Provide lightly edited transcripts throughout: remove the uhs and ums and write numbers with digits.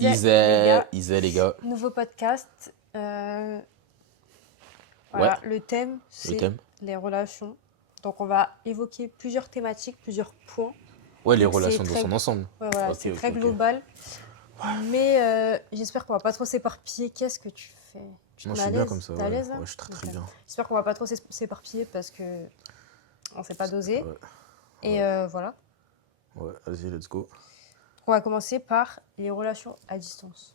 les gars, Isais, les gars. nouveau podcast. Ouais, Voilà, le thème, le c'est thème. les relations. Donc, on va évoquer plusieurs thématiques, plusieurs points. Ouais, les Donc, c'est relations dans très, son ensemble. ouais, voilà, Ok, c'est ok, très ok. global. Mais j'espère qu'on va pas trop s'éparpiller. Qu'est-ce que tu fais? Tu Non, te je mets à suis bien l'aise? comme ça, T'es à ouais. l'aise là? Ouais, je suis très très Ok. bien. J'espère qu'on va pas trop s'éparpiller parce que on s'est pas dosé. Ouais, Et voilà. ouais, vas-y, let's go. On va commencer par les relations à distance.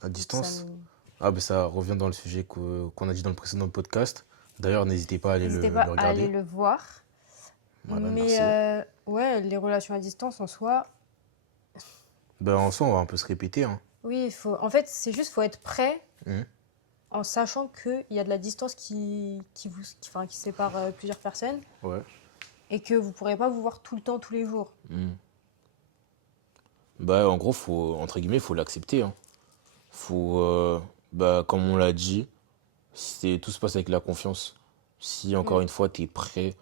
À Donc, ça distance? nous... Ah, ben ça revient dans le sujet qu'on a dit dans le précédent podcast. D'ailleurs, n'hésitez pas à aller N'hésitez le pas à aller regarder. le voir. Voilà, Mais merci. ouais, les relations à distance en soi, Ben en soi, on va un peu se répéter, hein. oui, il faut. En fait, c'est juste faut être prêt Mhm. en sachant qu'il y a de la distance qui sépare plusieurs personnes Ouais. et que vous pourrez pas vous voir tout le temps, tous les jours. Mhm. Bah, en gros, entre guillemets, faut l'accepter, hein. Faut, bah, comme on l'a dit, tout se passe avec la confiance. Si, Mm. encore une fois, t'es prêt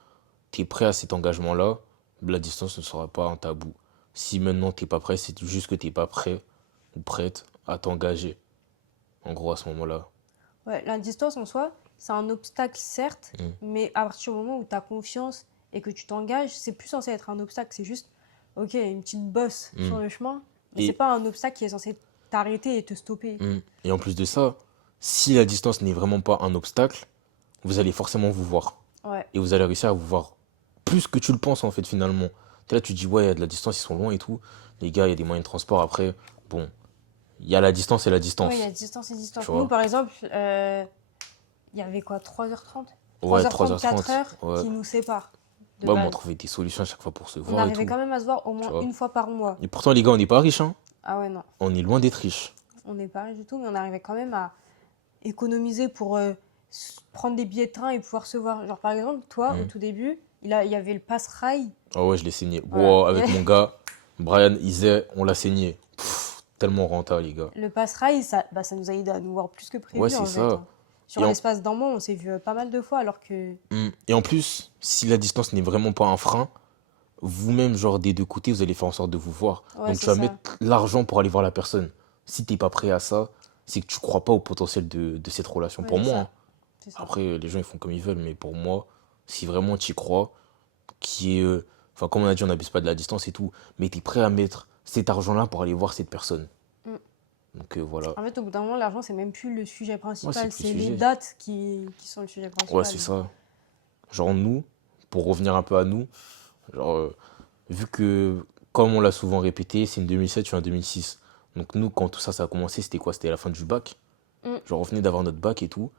à cet engagement-là, la distance ne sera pas un tabou. Si maintenant t'es pas prêt, c'est juste que t'es pas prêt ou prête à t'engager. En gros, à ce moment-là. Ouais, la distance en soi, c'est un obstacle certes, Mm. mais à partir du moment où tu as confiance et que tu t'engages, c'est plus censé être un obstacle, c'est juste, ok, une petite bosse Mm. sur le chemin, mais c'est Et, pas un obstacle qui est censé t'arrêter et te stopper. et en plus de ça, si la distance n'est vraiment pas un obstacle, vous allez forcément vous voir. Ouais, Et vous allez réussir à vous voir plus que tu le penses, en fait, finalement. T'es là, tu te dis, ouais, il y a de la distance, ils sont loin et tout. Les gars, il y a des moyens de transport. Après, bon, il y a la distance et la ouais, il y a distance. distance et Tu distance. Nous, vois? par exemple, il y avait quoi, 3h30? Ouais, 3h30, 3h30. 4h Ouais. qui nous séparent de Ouais, mais on base. trouvait des solutions à chaque fois pour se On voir et arrivait tout. quand même à se voir au Tu moins vois? une fois par mois. Et pourtant, les gars, on n'est pas riches, hein. Ah ouais, non, On est loin d'être riches. on n'est pas riche du tout, mais on arrivait quand même à économiser pour prendre des billets de train et pouvoir se voir. Genre, par exemple, toi, au Hmm. tout début, il y avait le pass rail. Ah ouais, je l'ai saigné. Voilà. Wow, avec mon gars, Brian Isay, on l'a saigné. Pff, tellement rentable, les gars. Le pass rail, ça nous a aidé à nous voir plus que Ouais, prévu, c'est en fait, ça. hein. Et Sur l'espace d'un mois, on s'est vu pas mal de fois, alors que... Et en plus, si la distance n'est vraiment pas un frein, vous-même, genre des deux côtés, vous allez faire en sorte de vous voir. Ouais, Donc tu c'est vas ça. mettre l'argent pour aller voir la personne. Si t'es pas prêt à ça, c'est que tu crois pas au potentiel de cette relation. Ouais, Pour c'est moi, ça. hein. C'est ça. Après, les gens ils font comme ils veulent, mais pour moi, si vraiment tu y crois, qui est, enfin comme on a dit, on n'abuse pas de la distance et tout, mais t'es prêt à mettre cet argent-là pour aller voir cette personne. Mm. Donc voilà. En fait, au bout d'un moment, l'argent, c'est même plus le sujet Ouais, c'est principal, plus le c'est les sujet. dates qui sont le sujet Ouais, principal. c'est ça. Genre nous, pour revenir un peu à nous, genre vu que, comme on l'a souvent répété, c'est une 2007, je suis un 2006. Donc nous, quand tout ça, ça a commencé, c'était quoi? C'était à la fin du bac. Mm. Genre on venait d'avoir notre bac et tout.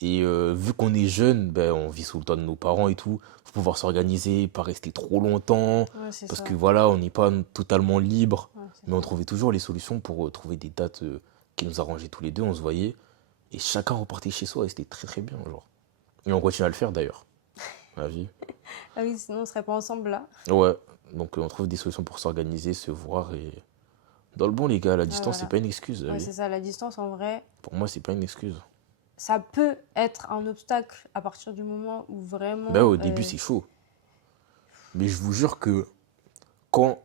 Et vu qu'on est jeune, ben, on vit sous le toit de nos parents et tout. Faut pouvoir s'organiser, pas rester trop longtemps. Ouais, c'est Parce ça. que voilà, on n'est pas totalement libre. Ouais, c'est Mais on ça. trouvait toujours les solutions pour trouver des dates qui nous arrangeaient tous les deux. On se voyait. Et chacun repartait chez soi et c'était très très bien. Genre. Et on continue à le faire d'ailleurs. La vie. Ah oui, sinon, on serait pas ensemble là. Ouais. Donc on trouve des solutions pour s'organiser, se voir. Et dans le bon, les gars, la Ouais, distance, c'est voilà. pas une excuse. La Ouais, vie. c'est ça. La distance, en vrai, Pour moi, c'est pas une excuse. ça peut être un obstacle à partir du moment où Ben, vraiment... au début, c'est chaud. Mais je vous jure que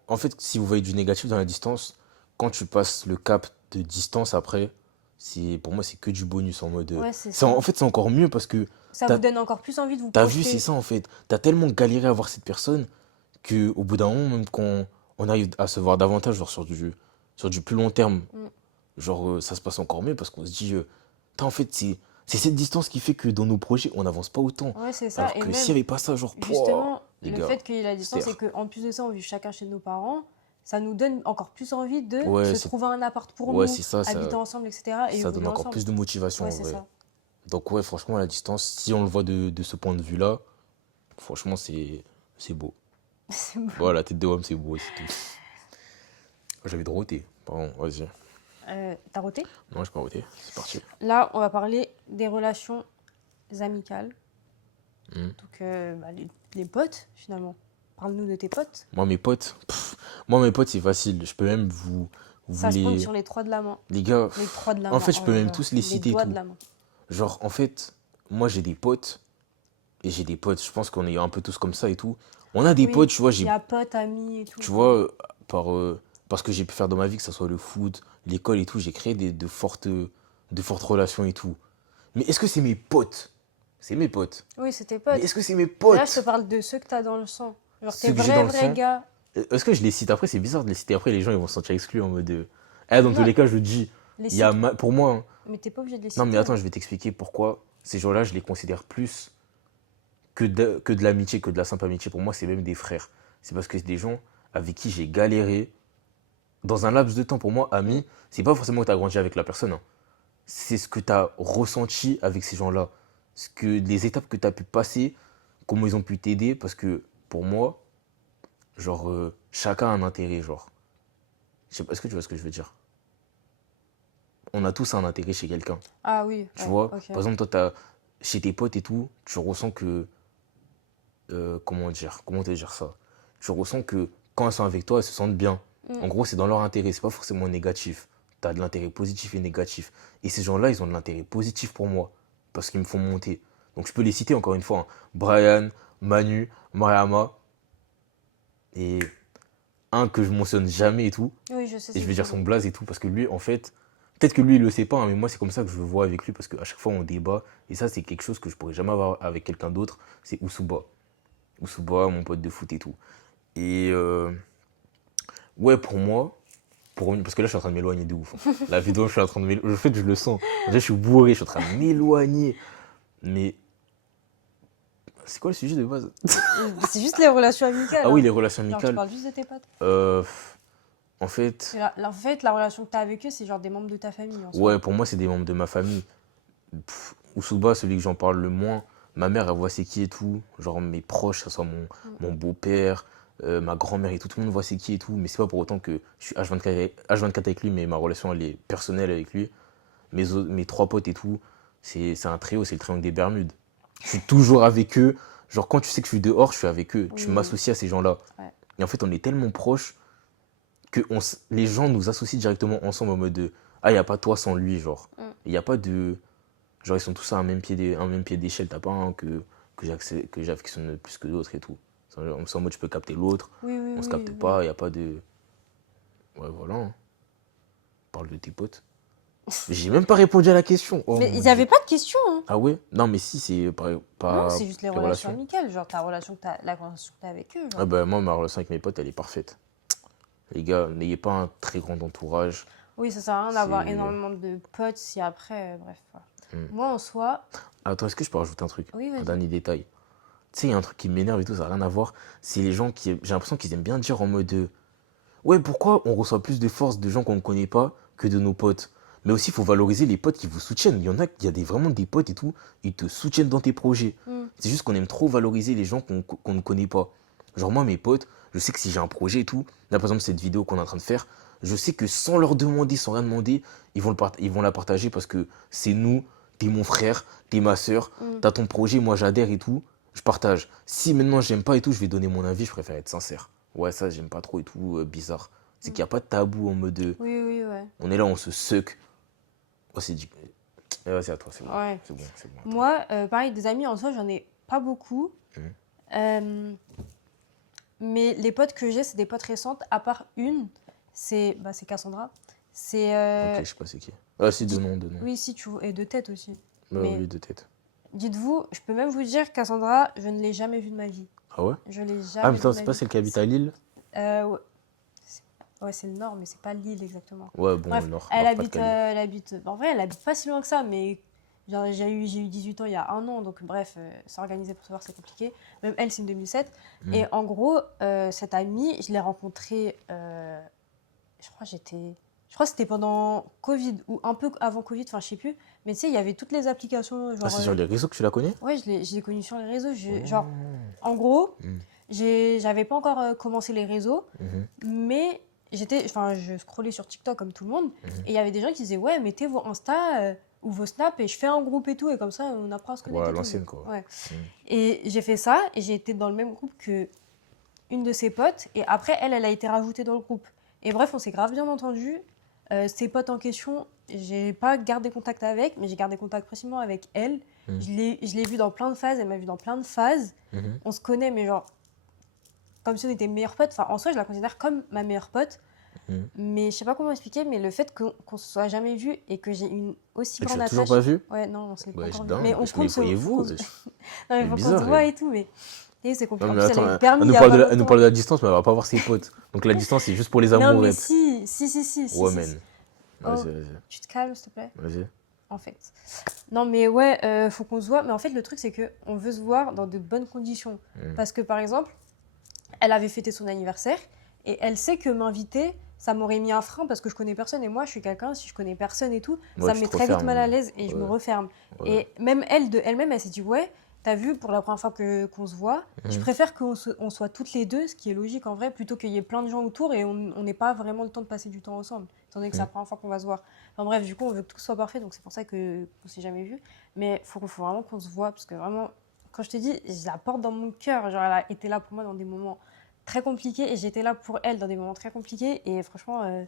en fait, si vous voyez du négatif dans la distance, quand tu passes le cap de distance après, pour moi, c'est que du bonus en mode. Ouais, c'est En ça. fait, c'est encore mieux parce que Ça vous t'as, donne encore plus envie de vous t'as vu, c'est projeter. ça en fait. T'as tellement galéré à voir cette personne que au bout d'un moment, même quand on arrive à se voir davantage, genre sur du plus long terme, Mm. genre ça se passe encore mieux parce qu'on se dit, en fait, c'est cette distance qui fait que dans nos projets, on n'avance pas autant. Ouais, c'est ça. Alors Et que s'il n'y même, avait pas ça, genre, pouah, justement, les le gars, fait qu'il y ait la distance et c'était. qu'en plus de ça, on vit chacun chez nos parents, ça nous donne encore plus envie de Ouais, se trouver un appart pour ouais, nous, c'est ça, habiter ensemble, etc. et ça donne évoluer encore ensemble. plus de motivation Ouais, en c'est vrai. ça. Donc ouais, franchement, la distance, si on le voit de ce point de vue-là, franchement, c'est beau. C'est bon. Voilà, la tête de homme, c'est beau, c'est tout. J'avais de roter. Pardon, vas-y. T'as roté? Non, j'ai pas roté. C'est parti. Là, on va parler des relations amicales. Hmm. Donc, les potes, finalement. Parle-nous de tes potes. Moi, mes potes, c'est facile. Je peux même vous Ça se compte les... sur les trois de la main. Les gars, Les trois de la en main. fait, je Oh peux là même là. tous les citer et doigts de tout. la main. Genre, en fait, moi, j'ai des potes. Et j'ai des potes, je pense qu'on est un peu tous comme ça et tout. On a des Oui, potes, tu vois, il y a potes, amis et tout. tu vois, par parce que j'ai pu faire dans ma vie, que ce soit le foot, l'école et tout, j'ai créé de fortes relations et tout. Mais est-ce que c'est mes potes? C'est mes potes. Oui, c'est tes Mais potes. est-ce que c'est mes Mais là, je te potes? parle de ceux que t'as dans le sang. Genre tes Ceux que j'ai dans le vrais sang? gars. Est-ce que je les cite après? C'est bizarre de les citer après, les gens ils vont se sentir exclus en mode. Dans tous Non, les cas, je le dis. les Il y a sites. pour moi, hein. Mais t'es pas obligé de les Non, mais citer, attends, hein. je vais t'expliquer pourquoi ces gens-là, je les considère plus que de l'amitié, que de la simple amitié. Pour moi, c'est même des frères. C'est parce que c'est des gens avec qui j'ai galéré dans un laps de temps. Pour moi, Mm. ami, c'est pas forcément que tu as grandi avec la personne, hein. C'est ce que tu as ressenti avec ces gens-là. Les étapes que tu as pu passer, comment ils ont pu t'aider. Parce que pour moi, genre, chacun a un intérêt, genre. Je sais pas, est-ce que tu vois ce que je veux dire? On a tous un intérêt chez quelqu'un. Ah oui, Tu ouais, vois, ok. par exemple, toi, chez tes potes et tout, tu ressens que. Comment te dire ça? Tu ressens que quand elles sont avec toi, elles se sentent bien. Mm. En gros, c'est dans leur intérêt, c'est pas forcément négatif. Tu as de l'intérêt positif et négatif. Et ces gens-là, ils ont de l'intérêt positif pour moi, parce qu'ils me font monter. Donc je peux les citer encore une fois, hein. Brian, Manu, Mariama, et un que je mentionne jamais et tout. Oui, je sais Et c'est je vais dire qui. son blaze et tout, parce que lui, en fait, peut-être que lui, il le sait pas, hein, mais moi, c'est comme ça que je le vois avec lui, parce qu'à chaque fois, on débat. Et ça, c'est quelque chose que je pourrais jamais avoir avec quelqu'un d'autre. C'est Oussouba. Oussouba, mon pote de foot et tout. Et ouais, pour moi, parce que là, je suis en train de m'éloigner de ouf, hein. La vidéo, je suis en train de m'éloigner. En fait, je le sens. Déjà, je suis bourré, je suis en train de m'éloigner. Mais c'est quoi le sujet de base? C'est juste les relations amicales, Ah oui, hein. les relations Genre, tu amicales. parles juste de tes potes. Euh, en fait, En fait, la relation que t'as avec eux, c'est genre des membres de ta famille en ouais, soi. pour moi, c'est des membres de ma famille. Oussouba, celui que j'en parle le moins, ma mère, elle voit c'est qui et tout. Genre mes proches, que ce soit Mm. mon beau-père, ma grand-mère et tout, tout le monde voit c'est qui et tout. Mais c'est pas pour autant que je suis H24 avec lui, mais ma relation, elle est personnelle avec lui. Mes trois potes et tout, c'est un trio, c'est le triangle des Bermudes. Je suis toujours avec eux. Genre, quand tu sais que je suis dehors, je suis avec eux. Tu Oui, m'associes à ces gens-là. ouais. Et en fait, on est tellement proches que les gens nous associent directement ensemble en mode de ah, il n'y a pas toi sans lui, genre. Mm. Il n'y a pas de. Genre, ils sont tous à un même pied d'échelle. T'as pas un que j'affectionne plus que d'autres et tout. C'est en mode, je peux capter l'autre. Oui, oui, On se oui, capte oui. pas. Il n'y a pas de. Ouais, voilà, hein. Parle de tes potes. Mais j'ai même pas répondu à la question. Oh Mais mon il n'y Dieu. avait pas de question, hein. Ah ouais? Non, mais si, c'est Non, pas c'est juste les les relations relations. amicales. Genre, la relation que t'as avec eux. Genre. Ah bah, moi, ma relation avec mes potes, elle est parfaite. Les gars, n'ayez pas un très grand entourage. Oui, ça sert à rien d'avoir C'est. énormément de potes si après, bref. Voilà. Hmm. Moi, en soi, Attends, est-ce que je peux rajouter un truc? oui, Un vas-y. dernier détail. Tu sais, il y a un truc qui m'énerve et tout, ça n'a rien à voir. C'est les gens qui. J'ai l'impression qu'ils aiment bien dire en mode. Ouais, pourquoi on reçoit plus de force de gens qu'on ne connaît pas que de nos potes? Mais aussi, il faut valoriser les potes qui vous soutiennent. Il y a vraiment des potes et tout, ils te soutiennent dans tes projets. Mm. C'est juste qu'on aime trop valoriser les gens qu'on ne connaît pas. Genre, moi, mes potes, je sais que si j'ai un projet et tout, là, par exemple, cette vidéo qu'on est en train de faire, je sais que sans leur demander, sans rien demander, ils vont la partager parce que c'est nous, t'es mon frère, t'es ma soeur, Mm. t'as ton projet, moi j'adhère et tout, je partage. Si maintenant j'aime pas et tout, je vais donner mon avis, je préfère être sincère. Ouais, ça, j'aime pas trop et tout, bizarre. C'est qu'il n'y a pas de tabou en mode Oui, oui, ouais. on est là, on se suck. Oh, c'est dit. C'est à toi, c'est bon. Ouais. C'est bon, c'est bon. Attends. Moi, pareil, des amis en soi, j'en ai pas beaucoup. Mhm. Mais les potes que j'ai, c'est des potes récentes, à part une, c'est Cassandra. C'est. Ok, je sais pas c'est qui. Ah, si, de nom, de nom. Oui, si, tu vois, et de tête aussi. Bah, mais- oui, de tête. Dites-vous, je peux même vous dire, Cassandra, je ne l'ai jamais vue de ma vie. Ah ouais? Je l'ai jamais Ah, mais vue attends, de c'est ma pas vie. celle qui habite à Lille? Ouais. Ouais, c'est le nord, mais c'est pas l'île exactement. Ouais, bon, Bref, Nord. elle Nord, habite, Pas-de-Calais. elle habite. En vrai, elle habite pas si loin que ça, mais genre, j'ai eu 18 ans il y a un an, donc bref, s'organiser pour se voir, c'est compliqué. Même elle, c'est une 2007. Mm. Et en gros, cette amie, je l'ai rencontrée, je crois que c'était pendant Covid ou un peu avant Covid, enfin je sais plus. Mais tu sais, il y avait toutes les applications, genre. Ah, c'est sur les réseaux que tu la connais? Ouais, je l'ai connue sur les réseaux. Oh. Genre, en gros, Mm. j'avais pas encore commencé les réseaux, Mhm. mais je scrollais sur TikTok comme tout le monde, Mhm. et il y avait des gens qui disaient ouais, mettez vos Insta ou vos Snap et je fais un groupe et tout, et comme ça on apprend à se connaître. Ouais, et tout. l'ancienne, quoi. Ouais. Mm. Et j'ai fait ça, et j'ai été dans le même groupe que une de ses potes, et après elle a été rajoutée dans le groupe. Et bref, on s'est grave bien entendu. Ses potes en question, j'ai pas gardé contact avec, mais j'ai gardé contact précisément avec elle. Mm. Je l'ai vue dans plein de phases, elle m'a vue dans plein de phases. Mhm. On se connaît, mais genre, comme si on était meilleurs potes. Enfin, en soi, je la considère comme ma meilleure pote. Mhm. Mais je sais pas comment expliquer, mais le fait qu'on se soit jamais vu et que j'ai une aussi Et tu grande l'as toujours attache. pas vu? Ouais, non, on s'est pas Wesh, encore vu. Mais dingue. on Wesh, mais compte se. Faut qu'on voyez-vous, se... wesh. Non, mais Elle est faut qu'on se bizarre, voit elle. et tout, mais. Et c'est compliqué. Non, En mais plus, elle a attends, eu le permis il y a pas elle nous longtemps. parle de la distance, mais elle va pas voir ses potes. Donc la distance, c'est juste pour les Non, mais amourettes. si. Ouais, man. Oh, Vas-y, vas-y. tu te calmes, s'il te plaît, Vas-y. en fait. Non, mais ouais, faut qu'on se voit. Mais en fait, le truc, c'est que on veut se voir dans de bonnes conditions. Mhm. Parce que, par exemple, elle avait fêté son anniversaire et elle sait que m'inviter, ça m'aurait mis un frein parce que je connais personne. Et moi, je suis quelqu'un, si je connais personne et tout, Ouais, ça me tu met te très vite mal à refermes. l'aise et je me Ouais, referme. ouais. Et même elle, de elle-même, elle s'est dit, ouais, t'as vu, pour la première fois qu'on se voit, je Mhm. préfère on soit toutes les deux, ce qui est logique en vrai, plutôt qu'il y ait plein de gens autour et on n'ait pas vraiment le temps de passer du temps ensemble, étant donné que c'est Mhm. la première fois qu'on va se voir. Enfin bref, du coup, on veut que tout soit parfait, donc c'est pour ça qu'on s'est jamais vu. Mais faut vraiment qu'on se voit, parce que vraiment, quand je te dis, je la porte dans mon cœur. Genre, elle a été là pour moi dans des moments très compliqués et j'étais là pour elle dans des moments très compliqués. Et franchement,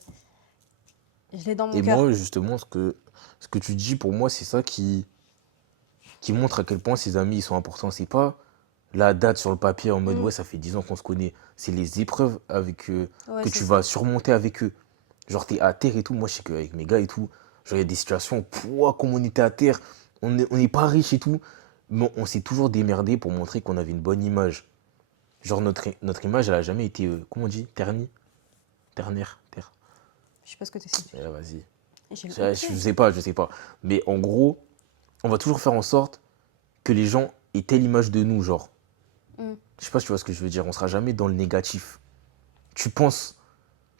je l'ai dans mon Et cœur. moi, justement, ce que tu dis, pour moi, c'est ça qui montre à quel point ses amis ils sont importants. C'est pas la date sur le papier en mode Mm. ouais, ça fait 10 ans qu'on se connaît. C'est les épreuves avec Ouais, que c'est tu vas ça. surmonter avec eux. Genre, t'es à terre et tout. Moi, je sais qu'avec mes gars et tout, genre, il y a des situations, pouah, comme on était à terre, on n'est pas riche et tout, mais on s'est toujours démerdé pour montrer qu'on avait une bonne image. Genre, notre image, elle a jamais été, comment on dit, ternie, ternaire, terre. Je sais pas ce que tu essaies de dire. Vas-y. Et j'ai Je aucune idée. sais pas, je sais pas. Mais en gros, on va toujours faire en sorte que les gens aient telle image de nous, genre. Mm. Je sais pas si tu vois ce que je veux dire. On sera jamais dans le négatif. Tu penses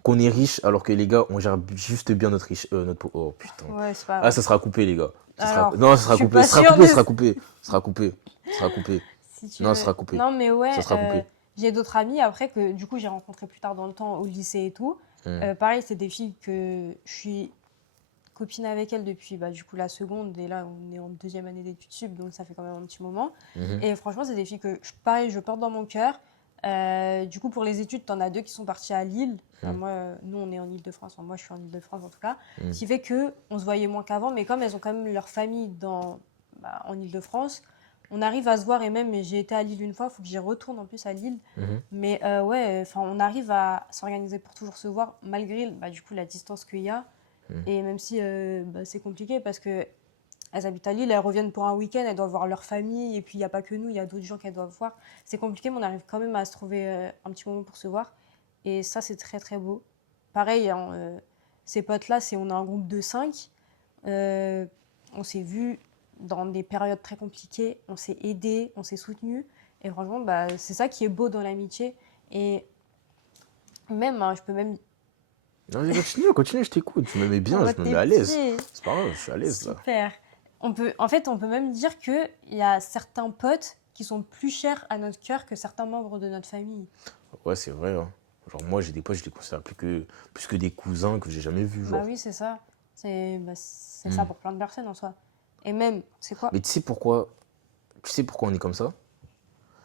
qu'on est riche alors que les gars, on gère juste bien notre riche, oh putain. Ouais, c'est pas Ah, grave. ça sera coupé, les gars. Alors, Non, ça je sera suis coupé. pas Ça sera sûre coupé, de ça sera coupé. Ça sera coupé. Ça sera coupé. si tu Non, ça veux. sera coupé. Non, mais Ça ouais, sera coupé. j'ai d'autres amis après que du coup j'ai rencontré plus tard dans le temps au lycée et tout. Hmm. Pareil, c'est des filles que je suis copine avec elles depuis bah, du coup la seconde et là on est en deuxième année d'études sup donc ça fait quand même un petit moment. Mhm. Et franchement, c'est des filles que pareil, je porte dans mon cœur. Du coup, pour les études, t'en as deux qui sont partis à Lille. Enfin, Mhm. moi, nous, on est en Ile-de-France. Enfin, moi, je suis en Ile-de-France en tout cas. Mhm. Ce qui fait que on se voyait moins qu'avant, mais comme elles ont quand même leur famille en Ile-de-France, on arrive à se voir. Et même, j'ai été à Lille une fois, il faut que j'y retourne en plus à Lille. Mhm. Mais ouais, enfin, on arrive à s'organiser pour toujours se voir, malgré bah, du coup la distance qu'il y a. Mhm. Et même si bah, c'est compliqué parce que elles habitent à Lille, elles reviennent pour un week-end, elles doivent voir leur famille, et puis il n'y a pas que nous, il y a d'autres gens qu'elles doivent voir. C'est compliqué, mais on arrive quand même à se trouver un petit moment pour se voir. Et ça, c'est très très beau. Pareil, hein, ces potes-là, on a un groupe de 5. On s'est vus dans des périodes très compliquées, on s'est aidés, on s'est soutenus. Et franchement, bah, c'est ça qui est beau dans l'amitié. Et même, hein, je peux même. Non, vas-y, continue, continue, je t'écoute. Je me mets bien, J'envoie je me mets tes à l'aise. pieds. C'est pas grave, je suis à l'aise là. Super. En fait, on peut même dire qu'il y a certains potes qui sont plus chers à notre cœur que certains membres de notre famille. Ouais, c'est vrai, hein. Genre, moi, j'ai des potes, je les considère plus que des cousins que j'ai jamais vus, Bah genre. oui, c'est ça. C'est ça Hmm. pour plein de personnes en soi. Et même, c'est quoi? Mais tu sais pourquoi on est comme ça?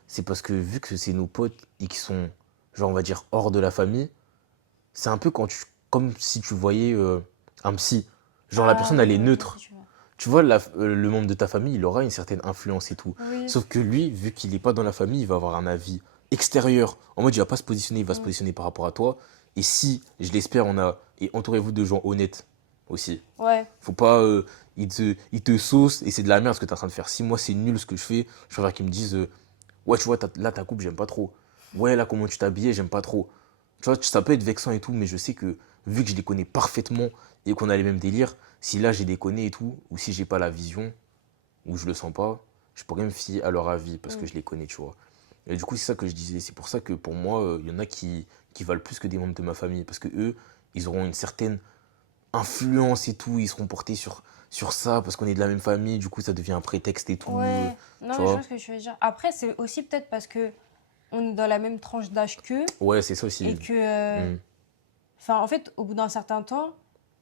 C'est parce que vu que c'est nos potes et qui sont, genre, on va dire, hors de la famille, c'est un peu comme si tu voyais un psy. Genre, la Ah personne, elle oui, est je vois ce que neutre. tu veux. Tu vois, le membre de ta famille, il aura une certaine influence et tout. Oui. Sauf que lui, vu qu'il n'est pas dans la famille, il va avoir un avis extérieur. En mode, il va pas se positionner, il va se Mm. positionner par rapport à toi. Et si, je l'espère, et entourez-vous de gens honnêtes aussi. Ouais. Faut pas, il te sauce et c'est de la merde ce que tu es en train de faire. Si moi, c'est nul ce que je fais, je préfère qu'ils me disent, ouais, tu vois, là, ta coupe, j'aime pas trop. Ouais, là, comment tu t'habillais, j'aime pas trop. Tu vois, ça peut être vexant et tout, mais je sais que vu que je les connais parfaitement et qu'on a les mêmes délires, si là j'ai déconné et tout, ou si j'ai pas la vision, ou je le sens pas, je pourrais me fier à leur avis parce que Mm. je les connais, tu vois. Et du coup, c'est ça que je disais. C'est pour ça que pour moi, il y en a qui valent plus que des membres de ma famille. Parce que eux, ils auront une certaine influence et tout. Ils seront portés sur ça parce qu'on est de la même famille. Du coup, ça devient un prétexte et tout. Ouais. Non, Tu mais je vois vois. ce que tu veux dire. Après, c'est aussi peut-être parce que on est dans la même tranche d'âge qu'eux Ouais, c'est ça aussi. et que, Mm, enfin, en fait, au bout d'un certain temps,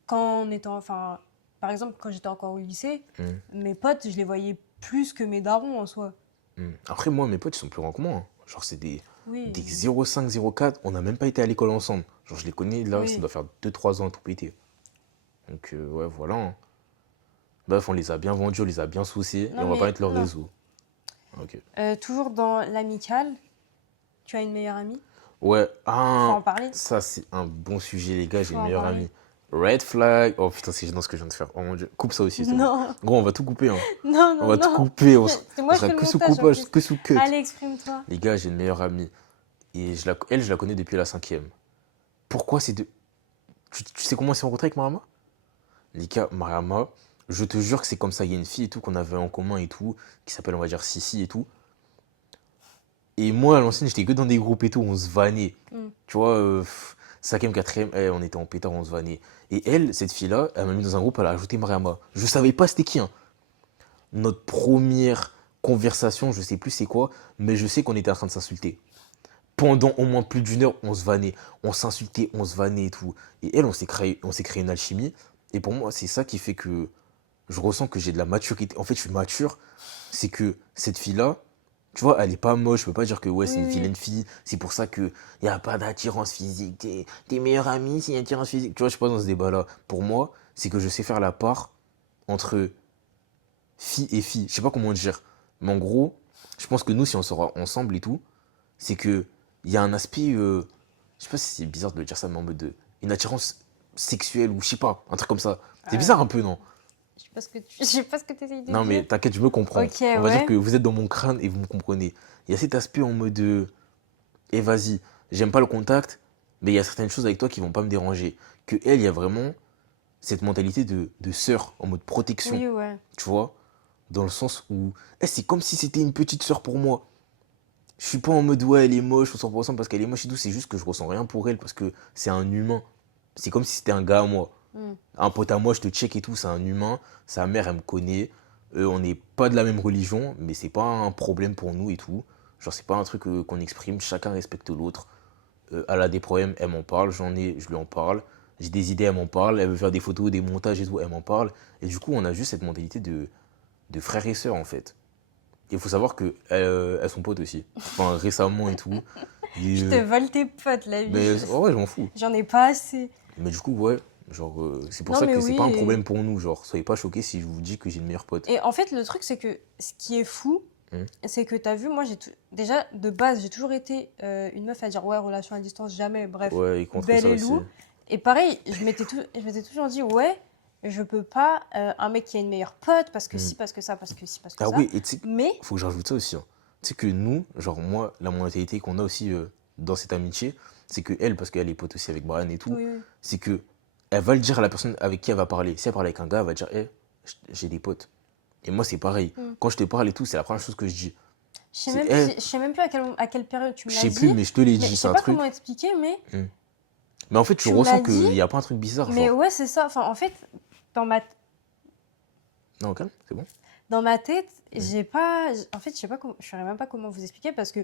quand on était, enfin, par exemple, quand j'étais encore au lycée, mm, mes potes, je les voyais plus que mes darons en soi. mm. Après, moi, mes potes, ils sont plus grands que moi, hein. Genre, c'est Oui, des 0,5, 0,4. On n'a même pas été à l'école ensemble. Genre, je les connais, là, ça oui. doit faire 2, 3 ans à tout péter. Donc, ouais, voilà, hein. Bref, on les a bien vendus, on les a bien saucés et Non, on va pas mais mettre leur non. réseau. Ok. Toujours dans l'amical, tu as une meilleure amie? Ouais, Faut ah, en parler. ça c'est un bon sujet, les gars. J'ai Faut une en meilleure parler. amie. Red flag. Oh putain, c'est gênant ce que je viens de faire. Oh mon dieu. Coupe ça aussi, s'il te plaît. Non, Gros, on va tout couper, hein. non, On non, va tout non. couper. C'est On moi, je sera fais le que sous montage en coupage, plus. que sous cut. Allez, exprime-toi. Les gars, j'ai une meilleure amie. Et elle, je la connais depuis la cinquième. Pourquoi c'est de. Tu sais comment on s'est rencontrés avec Mariama? Les gars, Mariama, je te jure que c'est comme ça. Il y a une fille et tout qu'on avait en commun et tout, qui s'appelle, on va dire, Sissi et tout. Et moi, à l'ancienne, j'étais que dans des groupes et tout, on se vannait. Mm. Tu vois, cinquième, quatrième, on était en pétard, on se vannait. Et elle, cette fille-là, elle m'a mis dans un groupe, elle a ajouté Mariama. Je savais pas c'était qui, hein. Notre première conversation, je sais plus c'est quoi, mais je sais qu'on était en train de s'insulter. Pendant au moins plus d'1 heure, on se vannait, on s'insultait, on se vannait et tout. Et elle, on s'est créé une alchimie. Et pour moi, c'est ça qui fait que je ressens que j'ai de la maturité. En fait, je suis mature. C'est que cette fille-là, tu vois, elle est pas moche. Je peux pas dire que ouais, Oui, c'est une oui. vilaine fille. C'est pour ça qu'il n'y a pas d'attirance physique. T'es meilleur ami s'il y a une attirance physique. Tu vois, je suis pas dans ce débat-là. Pour moi, c'est que je sais faire la part entre fille et fille. Je sais pas comment dire. Mais en gros, je pense que nous, si on sera ensemble et tout, c'est que il y a un aspect, je sais pas si c'est bizarre de dire ça, mais en mode de, une attirance sexuelle ou je sais pas, un truc comme ça. C'est Euh, bizarre un peu, non? je sais pas ce que tu essayes de Non, mais dire. t'inquiète, je me comprends. Ok, On va dire ouais. que vous êtes dans mon crâne et vous me comprenez. Il y a cet aspect en mode de, eh vas-y, j'aime pas le contact, mais il y a certaines choses avec toi qui vont pas me déranger. Que elle, il y a vraiment cette mentalité de sœur, en mode protection, Oui, ouais. tu vois? Dans le sens où, c'est comme si c'était une petite sœur pour moi. Je suis pas en mode ouais elle est moche, on s'en ressent parce qu'elle est moche et tout, c'est juste que je ressens rien pour elle parce que c'est un humain. C'est comme si c'était un gars à moi. Mm. Un pote à moi, je te check et tout, c'est un humain. Sa mère, elle me connaît. On n'est pas de la même religion, mais c'est pas un problème pour nous et tout. Genre, c'est pas un truc qu'on exprime, chacun respecte l'autre. Elle a des problèmes, elle m'en parle, j'en ai, je lui en parle. J'ai des idées, elle m'en parle. Elle veut faire des photos, des montages et tout, elle m'en parle. Et du coup, on a juste cette mentalité de frères et sœurs en fait. Il faut savoir que elles sont potes aussi. Enfin, récemment et tout. Et, Je te vole tes potes, la vie. mais ouais, je m'en fous. J'en ai pas assez. Mais du coup, ouais, genre, c'est pour Non, ça mais que c'est oui. pas un problème pour nous. Genre, soyez pas choqués si je vous dis que j'ai une meilleure pote. Et en fait, le truc, c'est que ce qui est fou, Hmm. c'est que t'as vu, moi, déjà, de base, j'ai toujours été une meuf à dire ouais, relation à distance, jamais, bref, Ouais, ils contre belle ça et aussi. loup. Et pareil, je m'étais toujours dit ouais, je peux pas un mec qui a une meilleure pote parce que Hmm. si, parce que ça, parce que si, parce que Ah ça. oui, et tu sais, Mais, faut que je rajoute ça aussi, hein. Tu sais que nous, genre moi, la mentalité qu'on a aussi dans cette amitié, c'est que elle, parce qu'elle est pote aussi avec Brian et tout, oui, oui. c'est que elle va le dire à la personne avec qui elle va parler. Si elle parle avec un gars, elle va dire, j'ai des potes. Et moi, c'est pareil. Hmm. Quand je te parle et tout, c'est la première chose que je dis. Je sais C'est même, elle, je sais même plus à quelle période tu me je l'as sais plus, dit. mais je te l'ai Mais dit, je c'est sais un pas comment truc. expliquer, mais Mais en fait, tu tu me ressens l'as dit. qu'il n'y a pas un truc bizarre, Mais genre. ouais, c'est ça. Enfin, en fait, dans ma, Non, calme, c'est bon. dans ma tête, j'ai pas. En fait, je sais pas comment. Je saurais même pas comment vous expliquer parce que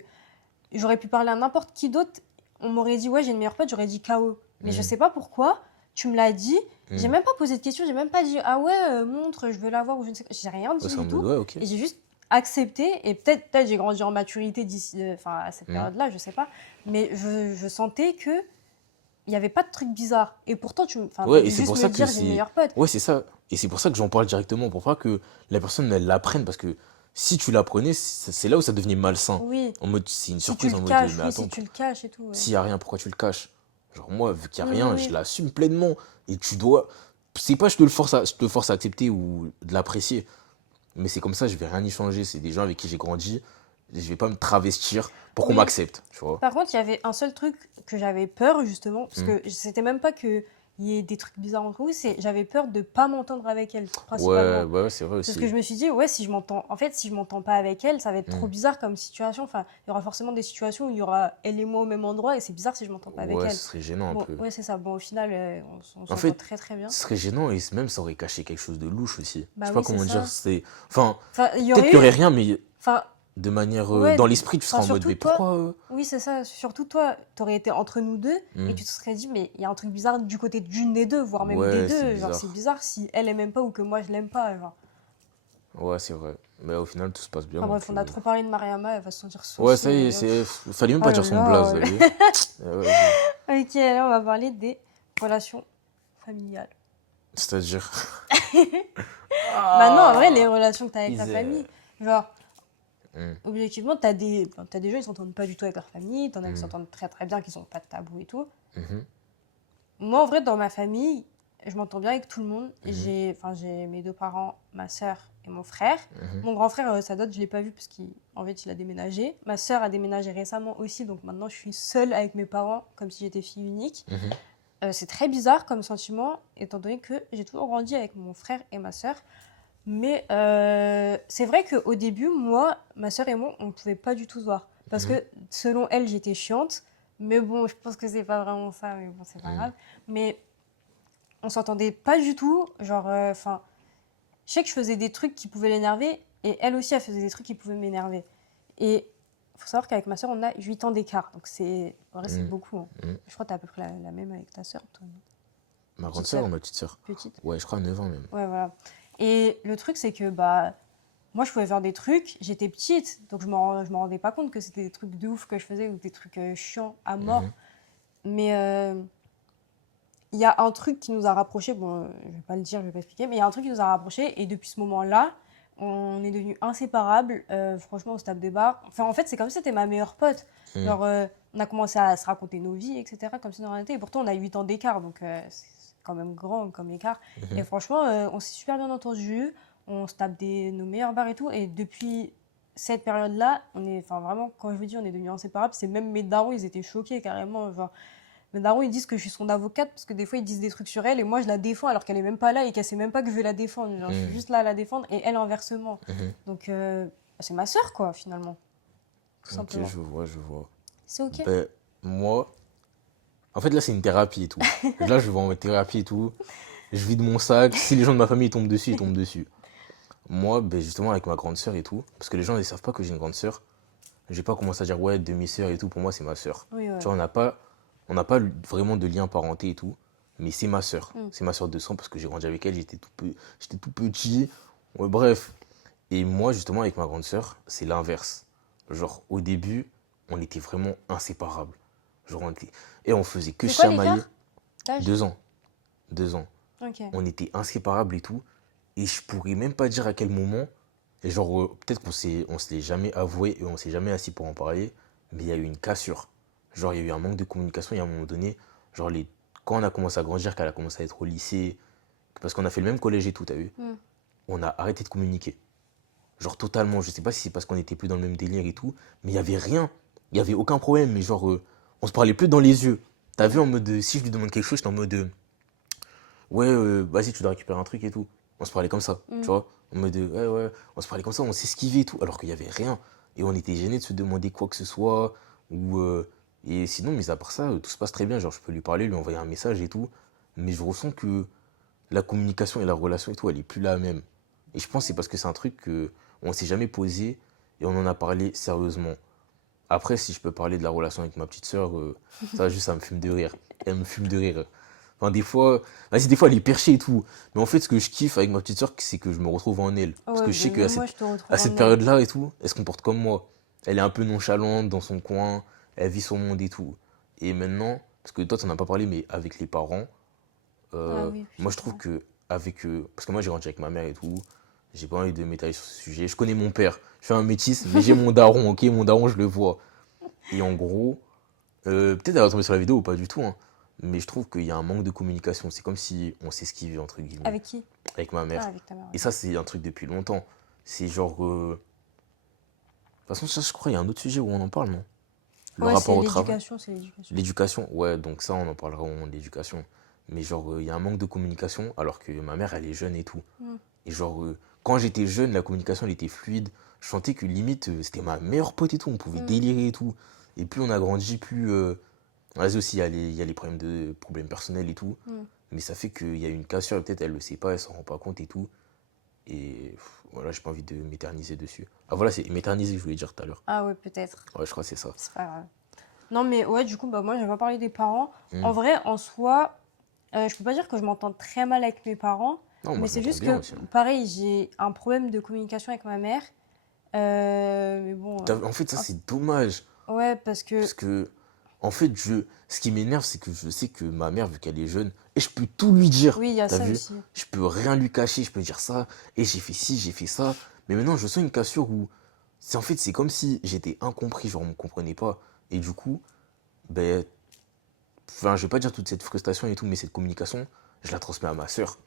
j'aurais pu parler à n'importe qui d'autre. On m'aurait dit, ouais, j'ai une meilleure pote, j'aurais dit KO. Mais je Mm. sais pas pourquoi. Tu me l'as dit. J'ai Mm. même pas posé de questions. J'ai même pas dit, ah ouais, montre, je veux la voir ou je ne sais quoi. J'ai rien dit Ouais, c'est en du mode, tout. ouais, ok. Et j'ai juste accepté. Et peut-être j'ai grandi en maturité d'ici, enfin, à cette Mm. période-là, je sais pas. Mais je sentais que il y avait pas de truc bizarre. Et pourtant, enfin, t'as Ouais, dû et c'est juste pour me ça que dire, j'ai une c'est. meilleure pote. Ouais, c'est ça. Et c'est pour ça que j'en parle directement, pour pas que la personne elle l'apprenne, parce que si tu l'apprenais, c'est là où ça devenait malsain. Oui. En mode, c'est une Si tu surprise, le en mode, caches, mais oui, si attends, tu le caches et tout. Ouais. s'il y a rien, pourquoi tu le caches? Genre, moi, vu qu'il y a Oui, rien, oui, je oui. l'assume pleinement. Et tu dois. C'est pas je te force à accepter ou de l'apprécier, mais c'est comme ça, je vais rien y changer. C'est des gens avec qui j'ai grandi. Je vais pas me travestir pour qu'on Oui. m'accepte, tu vois. Par contre, il y avait un seul truc que j'avais peur, justement, parce Mm. que c'était même pas qu'il y ait des trucs bizarres entre vous, c'est j'avais peur de pas m'entendre avec elle, Ouais, principalement. ouais, c'est vrai Parce que aussi. je me suis dit, ouais, si je m'entends, en fait, si je m'entends pas avec elle, ça va être trop Mm. bizarre comme situation. Enfin, il y aura forcément des situations où il y aura elle et moi au même endroit, et c'est bizarre si je m'entends pas avec Ouais, elle. ce serait gênant un Bon, peu. ouais, c'est ça. Bon, au final, on En s'entend fait, très très bien. ce serait gênant et même ça aurait caché quelque chose de louche aussi. Je Bah sais pas oui, c'est comment dire. ça. Enfin, Enfin, il y peut-être aurait qu'il y eu. aurait rien, mais Enfin, de manière. ouais, Dans l'esprit, tu seras enfin, en mode, surtout mais toi. pourquoi Oui, c'est ça. Surtout toi, t'aurais été entre nous deux et Hmm. tu te serais dit, mais il y a un truc bizarre du côté d'une des deux, voire même des Ouais, c'est deux. Genre, c'est bizarre. bizarre si elle aime pas ou que moi je l'aime pas. Genre. Ouais, c'est vrai. Mais au final, tout se passe bien. Enfin Donc, bref, on a trop parlé de Mariama, elle va se sentir ouais, saucée. ça y est, fallait même Oh pas là dire son blaze, là. vous avez vu. Ouais, vas-y. Ok, là, on va parler des relations familiales. C'est-à-dire. Bah non, en vrai, les relations que t'as avec ta Misère. famille. Genre, Mm. Objectivement, t'as des gens, ils s'entendent pas du tout avec leur famille, t'en as qui Mm. s'entendent très très bien, qui sont pas de tabou et tout. Mhm. Moi, en vrai, dans ma famille, je m'entends bien avec tout le monde. Mhm. J'ai mes deux parents, ma sœur et mon frère. Mhm. Mon grand frère, ça date, je l'ai pas vu parce qu'en fait, il a déménagé. Ma sœur a déménagé récemment aussi, donc maintenant, je suis seule avec mes parents, comme si j'étais fille unique. Mhm. C'est très bizarre comme sentiment, étant donné que j'ai toujours grandi avec mon frère et ma sœur. Mais c'est vrai qu'au début, moi, ma sœur et moi, on ne pouvait pas du tout se voir. Parce Mhm. que selon elle, j'étais chiante. Mais bon, je pense que c'est pas vraiment ça, mais bon, c'est pas Mhm. grave. Mais on s'entendait pas du tout. Genre, enfin, je sais que je faisais des trucs qui pouvaient l'énerver. Et elle aussi, elle faisait des trucs qui pouvaient m'énerver. Et il faut savoir qu'avec ma sœur, on a 8 ans d'écart. Donc en vrai, c'est Mhm. beaucoup, hein. Mhm. Je crois que t'as à peu près la même avec ta sœur, toi, non? Ma grande Petite sœur sœur, ou ma petite sœur? petite. Ouais, je crois 9 ans même. Ouais, voilà. Et le truc, c'est que bah, moi, je pouvais faire des trucs, j'étais petite, donc je me rendais pas compte que c'était des trucs de ouf que je faisais ou des trucs chiants à mort. Mhm. Mais il y a un truc qui nous a rapprochés, bon, je vais pas le dire, je vais pas expliquer, mais il y a un truc qui nous a rapprochés et depuis ce moment-là, on est devenus inséparables. Franchement, on se tape des barres. Enfin, en fait, c'est comme si c'était ma meilleure pote. Mhm. Genre, on a commencé à se raconter nos vies, etc., comme si de rien n'était. Et pourtant, on a 8 ans d'écart, donc c'est quand même grand comme écart. Et Mhm. franchement, on s'est super bien entendus. On se tape nos meilleures barres et tout. Et depuis cette période-là, enfin vraiment, quand je vous dis on est devenus inséparables, c'est même mes darons, ils étaient choqués carrément. Genre, mes darons, ils disent que je suis son avocate parce que des fois, ils disent des trucs sur elle et moi, je la défends alors qu'elle est même pas là et qu'elle sait même pas que je vais la défendre. Genre, je suis Mhm. juste là à la défendre et elle inversement. Mhm. Donc, c'est ma sœur, quoi, finalement. Tout Ok, simplement. je vois, je vois. C'est ok. Ben, moi, en fait, là, c'est une thérapie et tout. Là, je vais en thérapie et tout. Je vide mon sac. Si les gens de ma famille tombent dessus, ils tombent dessus. Moi, ben, justement, avec ma grande sœur et tout, parce que les gens, ils savent pas que j'ai une grande sœur. J'ai pas commencé à dire, ouais, demi-sœur et tout. Pour moi, c'est ma sœur. Oui, Tu ouais. vois, on n'a pas vraiment de lien parenté et tout. Mais c'est ma sœur. Mm. C'est ma sœur de sang parce que j'ai grandi avec elle. J'étais tout petit. Ouais, bref. Et moi, justement, avec ma grande sœur, c'est l'inverse. Genre, au début, on était vraiment inséparables. Genre, et on faisait que C'est quoi chamailler. l'écart d'âge? 2 ans. 2 ans. Ok. On était inséparables et tout. Et je pourrais même pas dire à quel moment. Et genre, peut-être on se l'est jamais avoué et on s'est jamais assis pour en parler. Mais il y a eu une cassure. Genre, il y a eu un manque de communication. Et à un moment donné, genre, quand on a commencé à grandir, qu'elle a commencé à être au lycée, parce qu'on a fait le même collège et tout, t'as vu, Mm. on a arrêté de communiquer. Genre totalement, je sais pas si c'est parce qu'on était plus dans le même délire et tout, mais il y avait rien. Il y avait aucun problème, mais genre, on se parlait plus dans les yeux. T'as vu Mm. en mode, si je lui demande quelque chose, j'étais en mode, ouais, vas-y, tu dois récupérer un truc et tout. On se parlait comme ça, tu Mm. vois. En mode, ouais, ouais, on se parlait comme ça, on s'esquivait et tout, alors qu'il y avait rien. Et on était gênés de se demander quoi que ce soit. Ou, et sinon, mais à part ça, tout se passe très bien. Genre, je peux lui parler, lui envoyer un message et tout. Mais je ressens que la communication et la relation et tout, elle est plus la même. Et je pense que c'est parce que c'est un truc que on s'est jamais posé et on en a parlé sérieusement. Après, si je peux parler de la relation avec ma petite sœur, ça juste, ça me fume de rire. Elle me fume de rire. Enfin, des fois, vas-y, des fois, elle est perchée et tout. Mais en fait, ce que je kiffe avec ma petite sœur, c'est que je me retrouve en elle. Parce Ouais, que je bah, sais qu'à même moi, je te à retrouve cette en elle. période-là et tout, elle se comporte comme moi. Elle est un peu nonchalante dans son coin, elle vit son monde et tout. Et maintenant, parce que toi, tu n'en as pas parlé, mais avec les parents, Ah oui, moi, c'est je trouve ça. que avec parce que moi, j'ai grandi avec ma mère et tout. J'ai pas envie de m'étaler sur ce sujet. Je connais mon père. Je suis un métis, mais j'ai mon daron, ok? Mon daron, je le vois. Et en gros, peut-être elle va tomber sur la vidéo ou pas du tout, hein, mais je trouve qu'il y a un manque de communication. C'est comme si on s'esquivait, entre guillemets, Avec qui? avec ma Ah, mère. avec ta mère, Et ok. ça, c'est un truc depuis longtemps. C'est genre. De toute façon, ça, je crois, il y a un autre sujet où on en parle, non? Le Ouais, rapport c'est au travail. l'éducation, c'est l'éducation. L'éducation, ouais, donc ça, on en parlera au moment de l'éducation. Mais genre, il y a un manque de communication alors que ma mère, elle est jeune et tout. Mm. Et genre, quand j'étais jeune, la communication, elle était fluide. Je sentais que limite, c'était ma meilleure pote et tout. On pouvait Mm. délirer et tout. Et plus on a grandi, plus. Vas-y aussi, il y a les problèmes personnels et tout. Mm. Mais ça fait qu'il y a une cassure et peut-être elle le sait pas, elle s'en rend pas compte et tout. Et voilà, j'ai pas envie de m'éterniser dessus. Ah voilà, c'est m'éterniser que je voulais dire tout à l'heure. Ah ouais, peut-être. Ouais, je crois que c'est ça. C'est pas grave. Non, mais ouais, du coup, bah, moi, j'ai pas parlé des parents. En Hmm. vrai, en soi, je peux pas dire que je m'entends très mal avec mes parents, Non, moi mais je c'est m'entends juste bien que, aussi, hein. pareil, j'ai un problème de communication avec ma mère. Mais bon, En fait, ça c'est dommage. ouais, parce que, Parce que, en fait, ce qui m'énerve, c'est que je sais que ma mère, vu qu'elle est jeune, et je peux tout lui dire. oui, il y a T'as ça vu? aussi. Je peux rien lui cacher, je peux dire ça, et j'ai fait ci, j'ai fait ça. Mais maintenant, je sens une cassure où En fait, c'est comme si j'étais incompris, genre on me comprenait pas. Et du coup, ben, enfin, je vais pas dire toute cette frustration et tout, mais cette communication, je la transmets à ma sœur.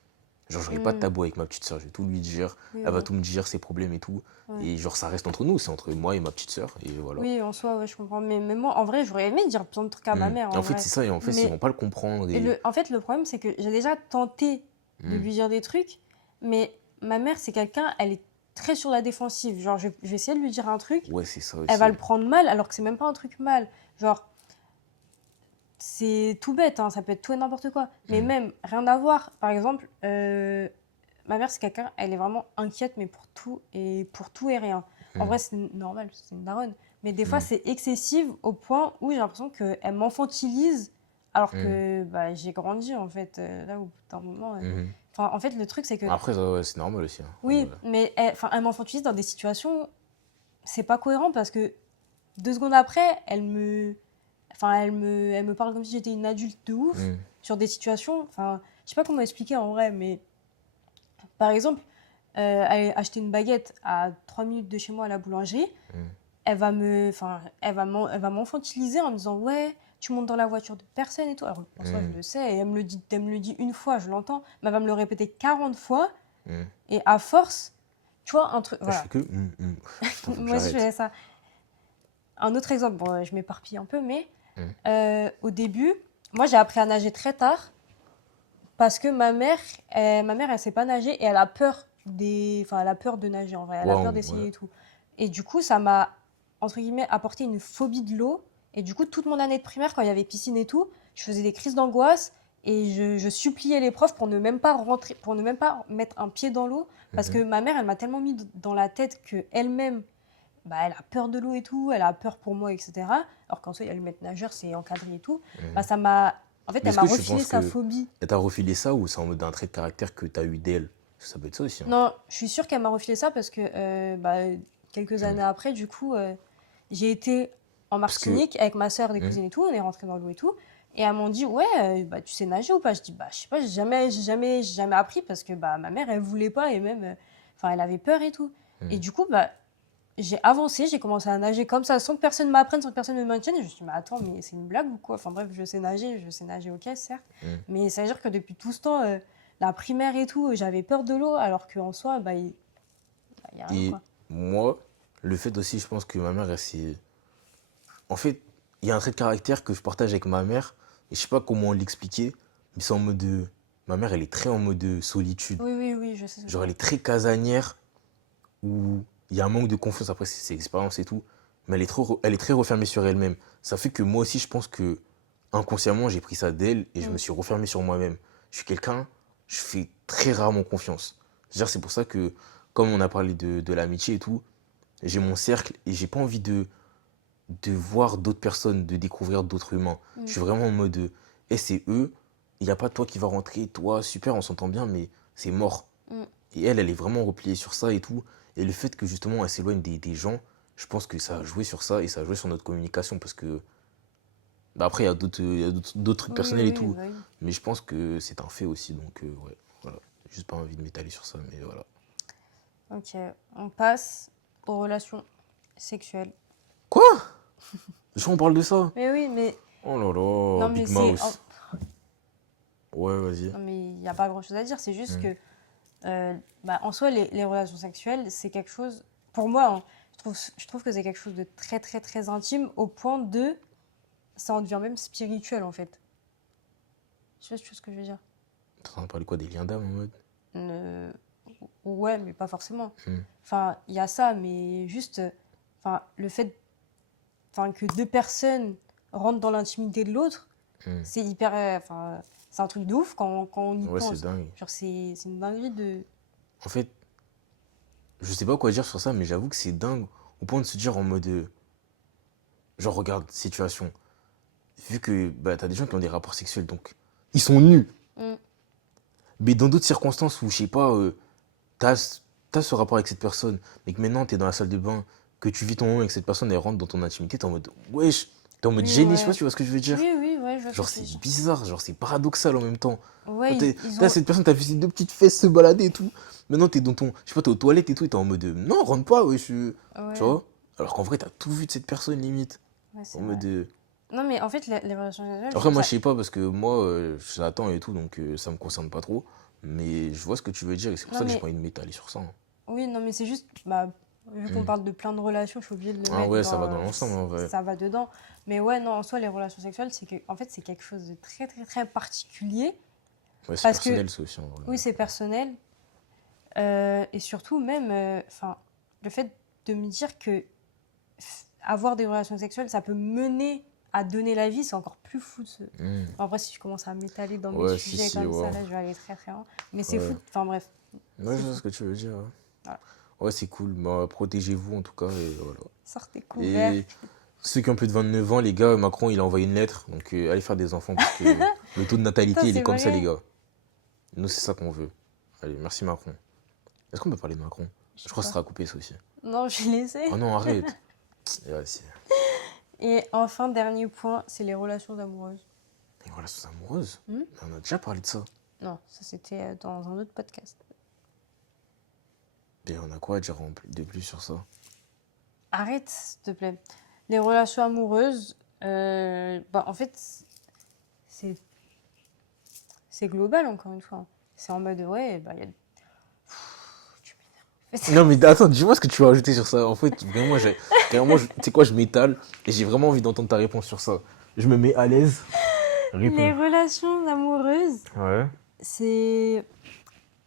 Genre, j'aurai pas de Hmm. tabou avec ma petite sœur, je vais tout lui dire, Oui, elle va ouais. tout me dire, ses problèmes et tout. Ouais. Et genre, ça reste entre nous, c'est entre moi et ma petite sœur, et voilà. Oui, en soi, ouais, je comprends. Mais moi, en vrai, j'aurais aimé dire plein de trucs à ma mère, Et en en fait, vrai. c'est ça, et en fait, ils vont Mais pas le comprendre. en fait, le problème, c'est que j'ai déjà tenté de Hmm, lui dire des trucs, mais ma mère, c'est quelqu'un, elle est très sur la défensive. Genre, je vais essayer de lui dire un truc, ouais, c'est ça elle va aussi. le prendre mal, alors que c'est même pas un truc mal. Genre, c'est tout bête, hein, ça peut être tout et n'importe quoi. Mais Hmm, même, rien à voir. Par exemple, ma mère, c'est quelqu'un, elle est vraiment inquiète, mais pour tout et rien. En hmm, vrai, c'est normal, c'est une daronne. Mais des fois, hmm, c'est excessif au point où j'ai l'impression qu'elle m'infantilise, alors hmm, que bah, j'ai grandi, en fait, là, au bout d'un moment. hmm. Enfin, en fait, le truc, c'est que, Après, ça, ouais, c'est normal aussi, hein, en oui, vrai. mais elle m'infantilise dans des situations, c'est pas cohérent parce que 2 secondes après, elle me parle comme si j'étais une adulte de ouf Hmm, sur des situations. Enfin, je sais pas comment expliquer en vrai, mais par exemple, aller acheter une baguette à 3 minutes de chez moi à la boulangerie, hmm, elle va m'enfantiliser en me disant ouais, tu montes dans la voiture de personne et tout. Alors en soi, je hmm, le sais, et elle me le dit une fois, je l'entends, mais elle va me le répéter 40 fois, hmm. et à force, tu vois, un truc, Là, je voilà. fais que. Putain, faut que Moi aussi, je j'arrête. fais ça. Un autre exemple, bon, je m'éparpille un peu, mais Hmm, au début, moi j'ai appris à nager très tard parce que ma mère, elle sait pas nager et elle a peur enfin, elle a peur de nager en vrai, elle a peur ouais, ouais. d'essayer et tout. Et du coup, ça m'a entre guillemets apporté une phobie de l'eau. Et du coup, toute mon année de primaire, quand il y avait piscine et tout, je faisais des crises d'angoisse et je suppliais les profs pour ne même pas rentrer, pour ne même pas mettre un pied dans l'eau parce que Mhm, ma mère, elle m'a tellement mis dans la tête que elle-même bah, elle a peur de l'eau et tout, elle a peur pour moi, etc. Alors qu'en soi, il y a le maître nageur, c'est encadré et tout. Bah, mhm. ça m'a. En fait, Mais elle est-ce m'a que tu refilé penses sa que phobie. elle t'a refilé ça ou c'est en mode d'un trait de caractère que t'as eu d'elle? Ça peut être ça aussi, hein. Non, je suis sûre qu'elle m'a refilé ça parce que bah, quelques Hmm. années après, du coup, j'ai été en Parce que. Martinique avec ma soeur, des Hmm, cousines et tout, on est rentré dans l'eau et tout. Et elles m'ont dit, ouais, bah, tu sais nager ou pas? Je dis, bah, je sais pas, j'ai jamais appris parce que bah, ma mère, elle voulait pas et même, enfin, elle avait peur et tout. Et hmm. du coup, bah, j'ai avancé, j'ai commencé à nager comme ça, sans que personne m'apprenne, sans que personne me maintienne. Et je me suis dit, mais attends, mais c'est une blague ou quoi? Enfin bref, je sais nager, ok, certes. Hmm. Mais ça veut dire que depuis tout ce temps, la primaire et tout, j'avais peur de l'eau, alors qu'en soi, bah, y a rien, Et quoi. moi, le fait aussi, je pense que ma mère, elle s'est. En fait, il y a un trait de caractère que je partage avec ma mère, et je sais pas comment l'expliquer, mais c'est en mode de. Ma mère, elle est très en mode de solitude. Oui, oui, oui, je sais ce que Genre, elle c'est. est très casanière, où il y a un manque de confiance, après, c'est l'expérience et tout, mais elle est très refermée sur elle-même. Ça fait que moi aussi, je pense que inconsciemment, j'ai pris ça d'elle et je me Mm, suis refermé sur moi-même. Je suis quelqu'un, je fais très rarement confiance. C'est pour ça que, comme on a parlé de l'amitié et tout, j'ai mon cercle et j'ai pas envie de voir d'autres personnes, de découvrir d'autres humains. Je mm, suis vraiment en mode, eh, c'est eux, il n'y a pas toi qui va rentrer, toi, super, on s'entend bien, mais c'est mort. mm. Et elle est vraiment repliée sur ça et tout. Et le fait que justement elle s'éloigne des gens, je pense que ça a joué sur ça et ça a joué sur notre communication parce que bah après il y a d'autres trucs Oui, personnels et oui, tout. bah oui. Mais je pense que c'est un fait aussi. Donc ouais, voilà. J'ai juste pas envie de m'étaler sur ça, mais voilà. Ok, on passe aux relations sexuelles. Quoi? Je on parle de ça? Mais oui, mais. Oh là là, Non, mais Big c'est. Mouse. Ouais, vas-y. Non, mais il n'y a pas grand-chose à dire, c'est juste Hmm. que bah, en soi, les relations sexuelles, c'est quelque chose, pour moi, hein, je trouve que c'est quelque chose de très, très, très intime, au point de, ça en devient même spirituel, en fait. Je sais pas si tu vois ce que je veux dire. T'es en train de parler quoi? Des liens d'âme en mode? Euh, ouais, mais pas forcément. Hmm. Enfin, il y a ça, mais juste, enfin, le fait, enfin, que 2 personnes rentrent dans l'intimité de l'autre, Hmm. c'est hyper, enfin, c'est un truc de ouf quand on y Ouais, c'est pense. dingue. Genre, c'est une dinguerie de... En fait, je sais pas quoi dire sur ça, mais j'avoue que c'est dingue au point de se dire en mode. Genre, regarde, situation. Vu que bah, t'as des gens qui ont des rapports sexuels, donc ils sont nus. Mm, Mais dans d'autres circonstances où, je sais pas, t'as ce rapport avec cette personne, mais que maintenant t'es dans la salle de bain, que tu vis ton moment avec cette personne, elle rentre dans ton intimité, t'es en mode wesh, t'es en mode oui, gêné, je sais pas ouais. si tu vois ce que je veux dire. Oui, oui, ouais, je vois ce que Genre, tu c'est veux dire. bizarre, genre, c'est paradoxal en même temps. Ouais, ils Là, ont. cette personne, t'as vu ses deux petites fesses se balader et tout. Maintenant, t'es dans ton. Je sais pas, t'es aux toilettes et tout, et t'es en mode. Non, rentre pas, ouais, tu Ouais, vois? Alors qu'en vrai, t'as tout vu de cette personne, limite. ouais, c'est En vrai. mode. Non, mais en fait, les relations sexuelles, je Après, trouve moi, ça. je sais pas, parce que moi, j'attends et tout, donc ça me concerne pas trop. Mais je vois ce que tu veux dire, et c'est pour Non, ça que j'ai mais pas envie de m'étaler sur ça, hein. oui, non, mais c'est juste, bah, vu qu'on Hmm. parle de plein de relations, je suis obligée de le Ah mettre ouais, ça dans. va dans l'ensemble, en vrai. Ça va dedans. Mais ouais, non, en soi, les relations sexuelles, c'est que, en fait, c'est quelque chose de très, très, très particulier. Ouais, c'est Parce que, personnel, ça aussi, en vrai. oui, Donc, c'est personnel. Et surtout, même, enfin, le fait de me dire que avoir des relations sexuelles, ça peut mener à donner la vie, c'est encore plus fou. Après, si je commence à m'étaler dans mes Ouais, si, sujets si, comme ça, ouais. là, je vais aller très, très loin. Mais c'est Ouais. fou. Enfin, bref, Ouais, c'est je sais fou. ce que tu veux dire, ouais. Voilà. Ouais, c'est cool. Bah, protégez-vous, en tout cas, et voilà. Sortez couverts. Et ceux qui ont plus de 29 ans, les gars, Macron, il a envoyé une lettre. Donc, allez faire des enfants parce que le taux de Putain, natalité, il est c'est comme ça, les vrai. gars. Nous, c'est ça qu'on veut. Allez, merci Macron. Est-ce qu'on peut parler de Macron? Je Je sais crois que ce pas. sera coupé, ça aussi. Non, je l'ai laissé. Oh non, arrête. Et ouais, Et enfin, dernier point, c'est les relations amoureuses. les relations amoureuses. Hmm. On a déjà parlé de ça. Non, ça c'était dans un autre podcast. Et on a quoi à dire de plus sur ça? Arrête, s'il te plaît. Les relations amoureuses, bah, en fait, c'est c'est global, encore une fois. C'est en mode, ouais, bah, il y a... Tu Non, mais attends, dis-moi ce que tu veux rajouter sur ça. En fait, vraiment, tu sais quoi, je m'étale et j'ai vraiment envie d'entendre ta réponse sur ça. Je me mets à l'aise. Les Réponds. relations amoureuses, Ouais, c'est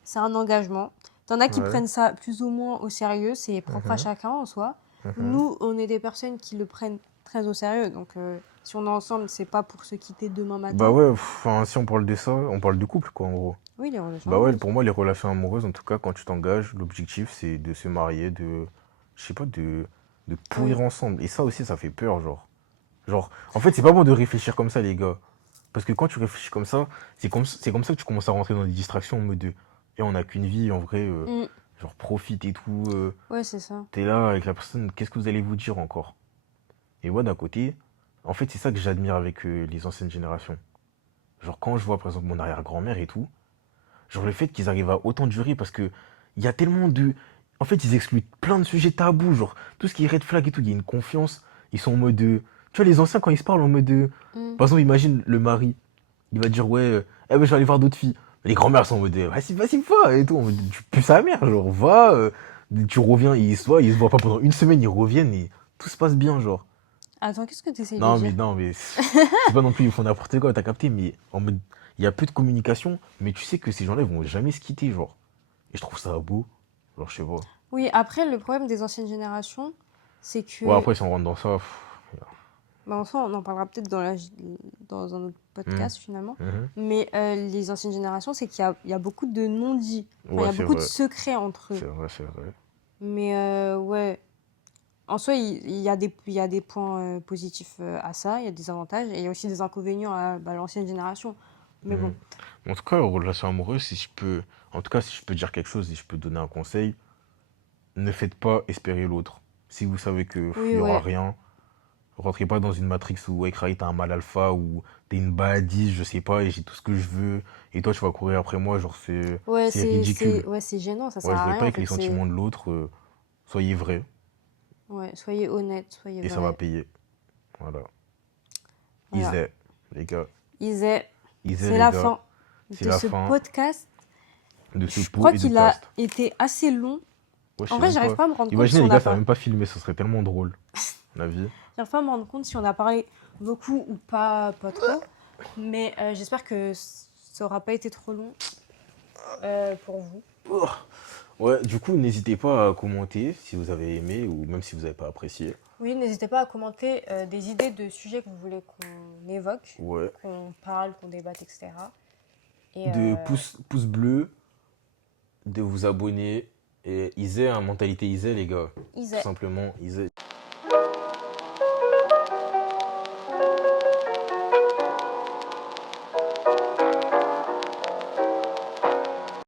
c'est un engagement. T'en as qui ouais. prennent ça plus ou moins au sérieux, c'est propre à Mhm, chacun en soi. mhm. Nous, on est des personnes qui le prennent très au sérieux, donc si on est ensemble, c'est pas pour se quitter demain Bah matin. ouais, enfin, si on parle de ça, on parle de couple, quoi, en gros. Oui, les relations Bah ouais, amoureuses. pour moi, les relations amoureuses, en tout cas, quand tu t'engages, l'objectif, c'est de se marier, je sais pas, de Oui. pourrir ensemble. Et ça aussi, ça fait peur, genre. Genre, en fait, c'est pas bon de réfléchir comme ça, les gars. Parce que quand tu réfléchis comme ça, c'est comme ça que tu commences à rentrer dans des distractions en mode de, et on n'a qu'une vie, en vrai, Mm. genre, profite et tout. Ouais, c'est ça. T'es là avec la personne, qu'est-ce que vous allez vous dire encore? Et moi, d'un côté, en fait, c'est ça que j'admire avec les anciennes générations. Genre, quand je vois, par exemple, mon arrière-grand-mère et tout, genre le fait qu'ils arrivent à autant durer parce que il y a tellement de. En fait, ils excluent plein de sujets tabous, genre tout ce qui est red flag et tout, il y a une confiance. Ils sont en mode. Tu vois, les anciens, quand ils se parlent en mode. Mm. Par exemple, imagine le mari, il va dire ouais, eh ben, je vais aller voir d'autres filles. Les grands-mères sont en mode vas-y, vas-y, va et tout. En mode, tu pues sa mère, genre va, tu reviens, ils se voient pas pendant une semaine, ils reviennent et tout se passe bien, genre. Attends, qu'est-ce que tu essayes de Non, mais dire? non, mais c'est pas non plus, ils font n'importe quoi, t'as capté, mais en mode, il y a peu de communication, mais tu sais que ces gens-là, ils vont jamais se quitter, genre. Et je trouve ça beau, genre, je sais pas. Oui, après, le problème des anciennes générations, c'est Ouais, que, après, si on rentre dans ça, bah, en soi, on en parlera peut-être dans un autre hum, podcast finalement, mhm. mais les anciennes générations, c'est qu'il y a beaucoup de non-dits. Enfin, il y Ouais, a c'est beaucoup de vrai, secrets entre eux. c'est vrai, c'est vrai. Mais ouais, en soi, il y a des points positifs à ça, il y a des avantages, et il y a aussi des inconvénients à bah, l'ancienne génération. Mais bon, Mhm. En tout cas, en relation amoureuse, si je peux, en tout cas, si je peux dire quelque chose, si je peux donner un conseil, ne faites pas espérer l'autre. Si vous savez que il oui, y aura ouais. rien, rentrez pas dans une matrix où Ekrai t'as un mal alpha ou t'es une baladise, je sais pas, et j'ai tout ce que je veux, et toi tu vas courir après moi, genre Ouais, c'est ridicule. ouais, c'est gênant, ça sert Ouais, à jouez pas rien en avec les fait. sentiments de l'autre, soyez vrai, Ouais, soyez honnête, soyez et ça va vrai. payer. Voilà. Voilà. Isais, les gars. Isais, Isais, c'est les la gars. fin C'est de la ce fin podcast. de ce Je pot crois et de qu'il a cast. été assez long. Ouais, je En sais vrai, même j'arrive pas. pas à me rendre compte si Imaginez, on les a gars, ça pas. va même pas filmé, ce serait tellement drôle. La vie. J'arrive pas à me rendre compte si on a parlé beaucoup ou pas trop. Mais j'espère que ça aura pas été trop long pour vous. Oh. Ouais, du coup, n'hésitez pas à commenter si vous avez aimé ou même si vous n'avez pas apprécié. Oui, n'hésitez pas à commenter des idées de sujets que vous voulez qu'on évoque, Ouais. qu'on parle, qu'on débatte, etc. Et De pouce bleu, de vous abonner. Et Isais, hein, mentalité Isais, les gars. Tout Isais. simplement, Isais.